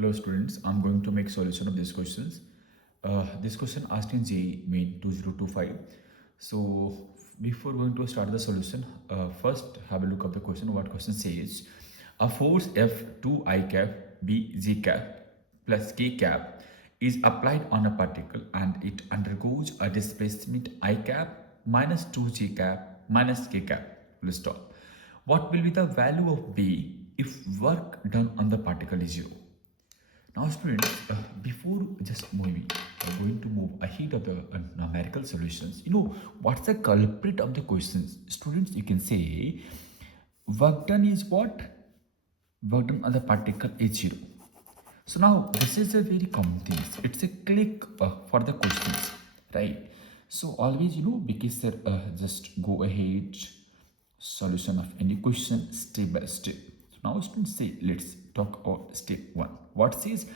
Hello students, I'm going to make solution of these questions. This question asked in JEE main 2025. So before going to start the solution, first have a look at the question. What question says? A force F2 I cap B J cap plus K cap is applied on a particle and it undergoes a displacement I cap minus 2 J cap minus K cap. Full stop. What will be the value of B if work done on the particle is 0? Now students, before just moving, going to move ahead of the numerical solutions, what's the culprit of the questions? Students, you can say work done is what? Work done on the particle is 0. So now this is a very common thing. It's a click for the questions, right? So always, because just go ahead, solution of any question step by step. So now students say, let's talk about step 1. What says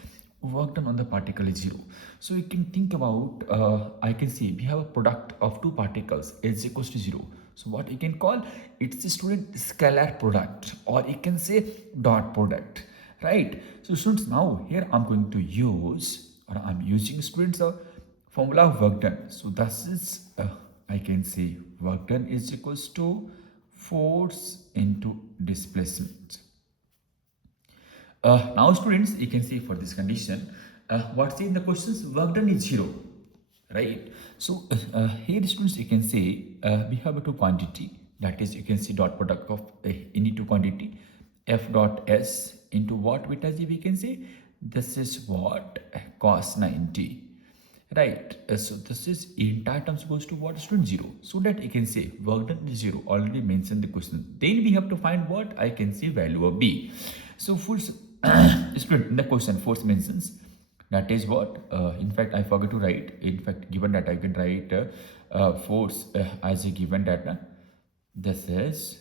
work done on the particle is 0. So you can think about, I can say we have a product of two particles, is equals to 0. So what you can call, it's a student scalar product, or you can say dot product, right? So students, now here I'm going to use, or I'm using students a formula of work done. So this is, I can say work done is equals to force into displacement. Now students, you can see for this condition, what's in the questions, work done is 0, right? So here students, you can say we have a two quantity, that is you can see dot product of any two quantity, f dot s into what beta g, we can say this is what cos 90, right? So this is entire terms goes to what, student? 0. So that you can say work done is 0, already mentioned the question. Then we have to find what, I can say value of b. So full student, in the question force mentions, that is what, in fact I forgot to write, in fact given that I can write force as a given data. This is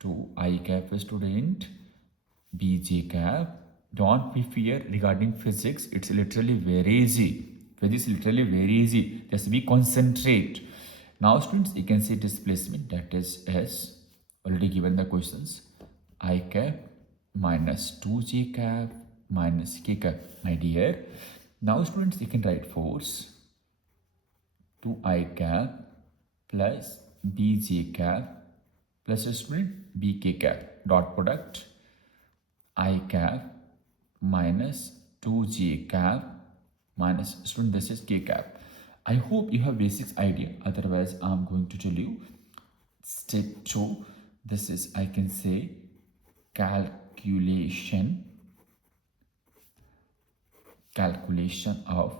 2 I cap student bj cap. Don't be fear regarding physics, it's literally very easy. Physics is literally very easy, just be concentrate. Now students, you can see displacement, that is s, already given the questions, I cap minus 2j cap minus k cap, my dear. Now students, you can write force 2I cap plus bj cap plus a student bk cap, dot product I cap minus 2j cap minus student, this is k cap. I hope you have basics idea, otherwise I'm going to tell you step 2. This is, I can say, calculation of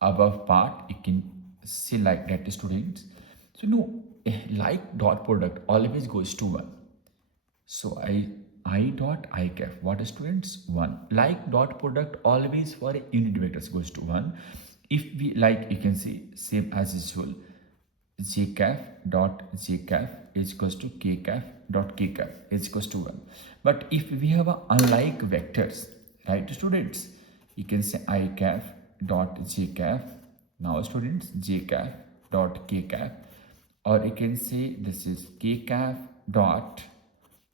above part, you can say like that, students. So like dot product always goes to 1. So I dot I cap, what is students? 1. Like dot product always for unit vectors goes to 1. If we like, you can say same as usual, j cap dot j cap is equals to k cap dot k cap is equals to 1. But if we have a unlike vectors, right students, you can say I cap dot j cap. Now students, j cap dot k cap, or you can say this is k cap dot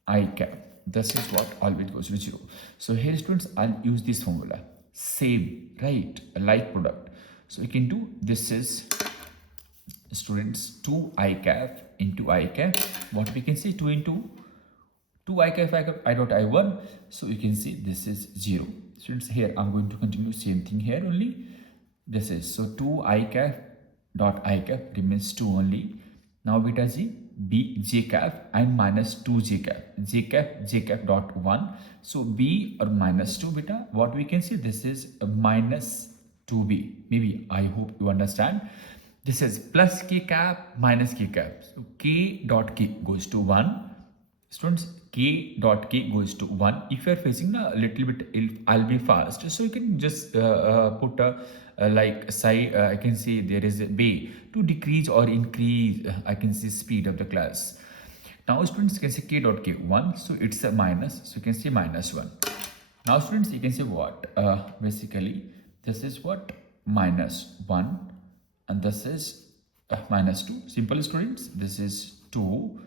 I cap. This is what always goes to 0. So here students, I'll use this formula, same, right, a like product. So you can do, this is students 2 I cap into I cap, what we can say 2 into 2 I cap I dot I1. So you can see this is 0. Students, here I'm going to continue same thing here only. This is, so 2 I cap dot I cap remains 2 only. Now beta g b j cap and minus 2 j cap dot 1. So b or minus 2 beta, what we can see, this is minus 2b. Maybe I hope you understand. This is plus k cap minus k cap. So k dot k goes to 1. Students, k dot k goes to 1. If you are facing a little bit, I'll be fast, so you can just put a like side, I can say there is a way to decrease or increase, I can say speed of the class. Now students, can say k dot k 1, so it's a minus, so you can say minus 1. Now students, you can say what, basically this is what, minus 1, and this is minus 2. Simple students, this is 2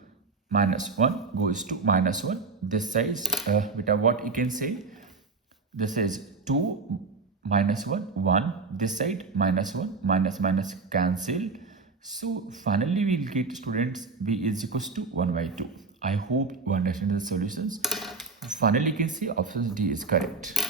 minus 1 goes to minus 1. This side, what you can say, this is 2 minus 1 1, this side minus 1, minus minus cancel. So finally we'll get students b is equals to 1 by 2. I hope you understand the solutions. Finally you can see option D is correct.